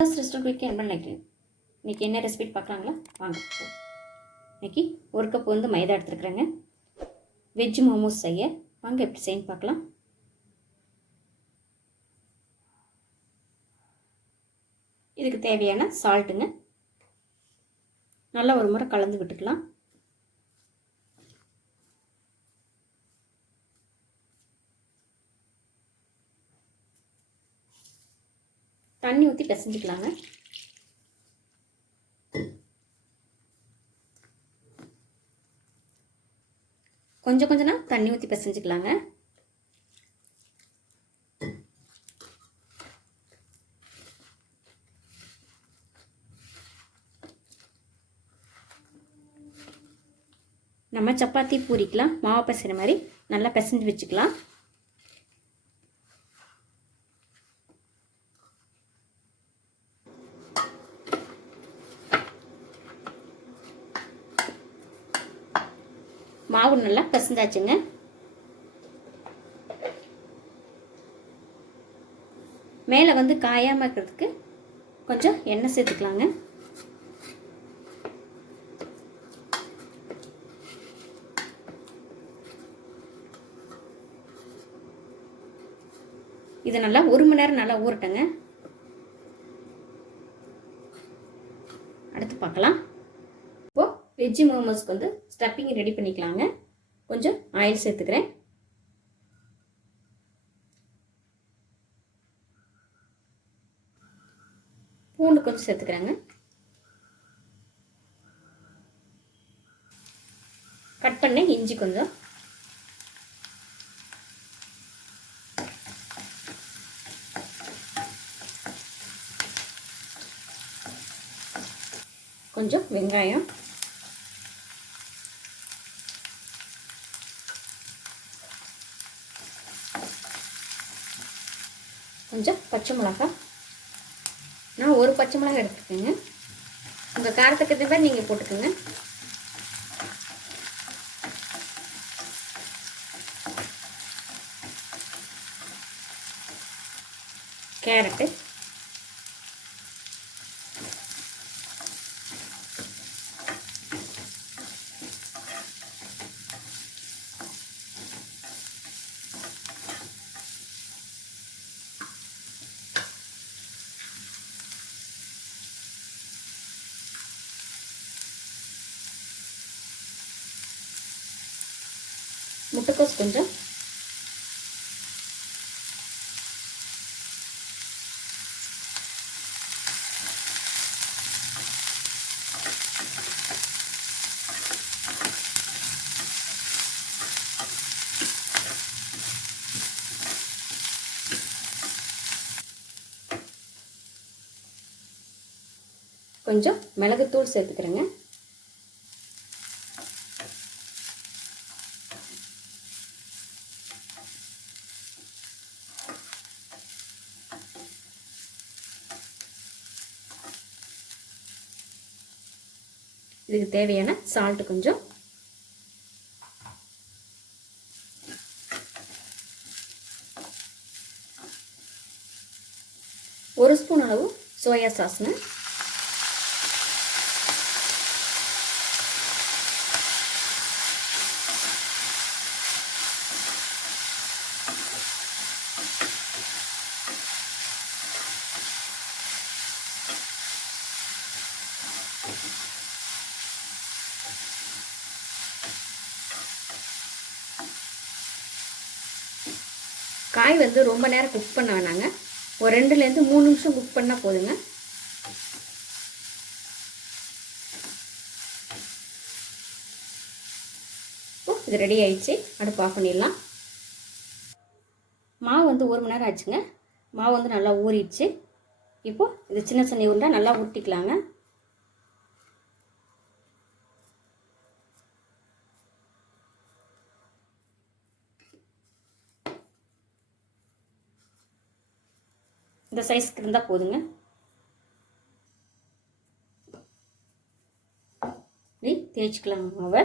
Restaurant என்ன நினைக்கிறேன். இன்றைக்கி என்ன ரெசிபி பார்க்கலாங்களா? வாங்க. இன்றைக்கி ஒரு கப் வந்து மைதா எடுத்துருக்குறேங்க. வெஜ் மோமோஸ் செய்ய வாங்க எப்படி செய்யன்னு பார்க்கலாம். இதுக்கு தேவையான சால்ட்டுங்க. நல்லா ஒரு முறை கலந்து விட்டுக்கலாம். தண்ணி ஊற்றி பிசைஞ்சிக்கலாங்க. கொஞ்சம் கொஞ்சம்னா தண்ணி ஊற்றி பிசைஞ்சிக்கலாங்க. நம்ம சப்பாத்தி பூரிக்கலாம் மாவு பிசைகிற மாதிரி நல்லா பிசைஞ்சு வச்சுக்கலாம். மாவு நல்லா பிசைஞ்சாச்சுங்க. மேலே வந்து காயாமல் இருக்கிறதுக்கு கொஞ்சம் எண்ணெய் சேர்த்துக்கலாங்க. இது நல்லா 1 மணி நேரம் நல்லா ஊறட்டுங்க. அடுத்து பார்க்கலாம். இப்போது வெஜ்ஜு மோமோஸ்க்கு வந்து ஸ்டஃப்பிங் ரெடி பண்ணிக்கலாங்க. கொஞ்சம் ஆயில் சேர்த்துக்கிறேன். பூண்டு கொஞ்சம் சேர்த்துக்கிறேங்க. கட் பண்ண இஞ்சி கொஞ்சம், கொஞ்சம் வெங்காயம், கொஞ்சம் பச்சை மிளகாய். நான் ஒரு பச்சை மிளகாய் எடுத்துக்கோங்க. உங்கள் காரத்துக்கு ஏற்ற மாதிரி நீங்கள் போட்டுக்கோங்க. கேரட்டு, முட்டைக்கோஸ் கொஞ்சம், கொஞ்சம் மிளகுத்தூள் சேர்த்துக்கிறேங்க. இதுக்கு தேவையான சால்ட் கொஞ்சம், ஒரு ஸ்பூன் அளவு சோயா சாஸ்ங்க, காய் வந்து ரொம்ப நேரம் குக் பண்ண வேணாங்க. ஒரு 2லேருந்து 3 நிமிஷம் குக் பண்ணால் போதுங்க. இது ரெடி ஆயிடுச்சு. அடுப்பு ஆஃப் பண்ணிடலாம். மாவு வந்து 1 மணி நேரம் ஆச்சுங்க. மாவு வந்து நல்லா ஊறிடுச்சு. இப்போது இது சின்ன சின்ன உருண்டை நல்லா ஊற்றிக்கலாங்க. இந்த சைஸ்க்கு இருந்தால் போதுங்க. தேய்ச்சிக்கலாம் மாவை.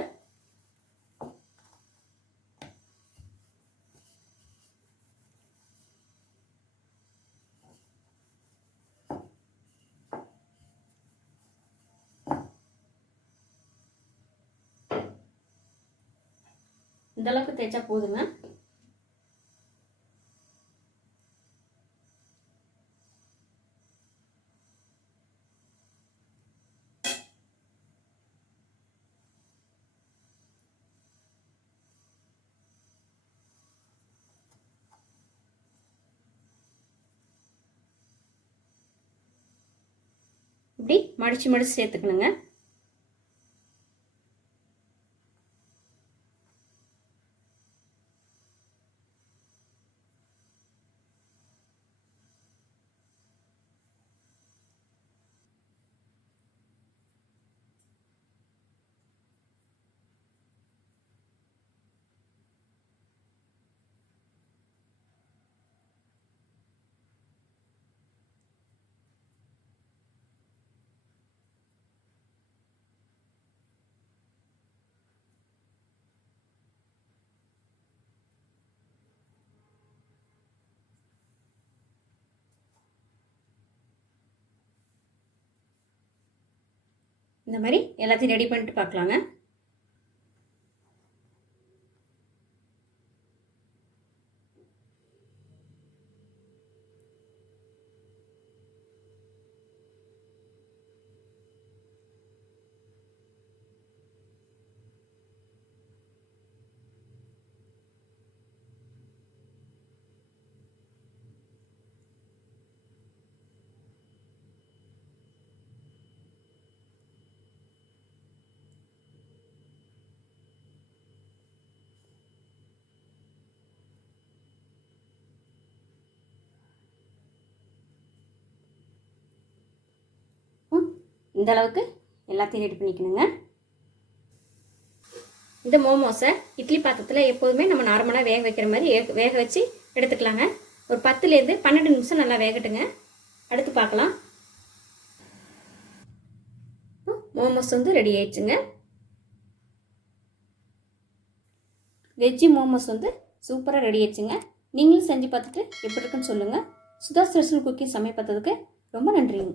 இந்த அளவுக்கு தேய்ச்சா போதுங்க. இப்படி மடித்து மடித்து சேர்த்துக்கணுங்க. இந்த மாதிரி எல்லாத்தையும் ரெடி பண்ணிட்டு பார்க்கலாங்க. இந்த அளவுக்கு எல்லாத்தையும் ரெடி பண்ணிக்கணுங்க. இந்த மோமோஸை இட்லி பாத்திரத்தில் எப்போதுமே நம்ம நார்மலாக வேக வைக்கிற மாதிரி வேக வச்சு எடுத்துக்கலாங்க. ஒரு 10லேருந்து 12 நிமிஷம் நல்லா வேகட்டுங்க. அடுத்து பார்க்கலாம். மோமோஸ் வந்து ரெடி ஆயிடுச்சுங்க. வெஜ்ஜி மோமோஸ் வந்து சூப்பராக ரெடி ஆயிடுச்சுங்க. நீங்களும் செஞ்சு பார்த்துட்டு எப்படி இருக்குன்னு சொல்லுங்கள். சுதாஸ் ரெஸ்டாரண்ட் குக்கிங் சமையல் பார்த்ததுக்கு ரொம்ப நன்றிங்க.